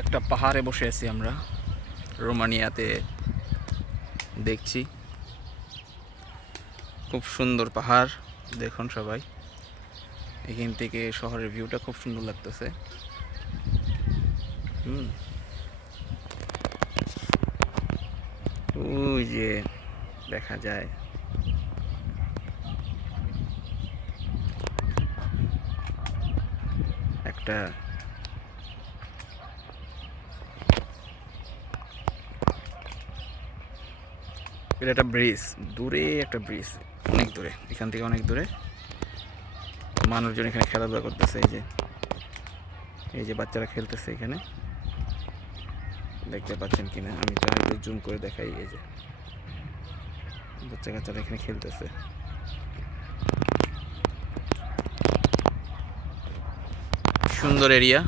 একটা পাহাড়ে বসে আছি আমরা, রোমানিয়াতে। দেখছি খুব সুন্দর পাহাড়, দেখুন সবাই। এখান থেকে শহরের ভিউটা খুব সুন্দর লাগতেছে। ওই যে দেখা যায় একটা এটা একটা ব্রিজ, দূরে একটা ব্রিজ, অনেক দূরে, এখান থেকে অনেক দূরে। মানুষজন এখানে খেলাধুলা করতেছে। এই যে বাচ্চারা খেলতেছে এখানে, দেখতে পাচ্ছেন কিনা আমি তো আগে জুম করে দেখাই। এই যে বাচ্চা কাচ্চারা এখানে খেলতেছে। সুন্দর এরিয়া।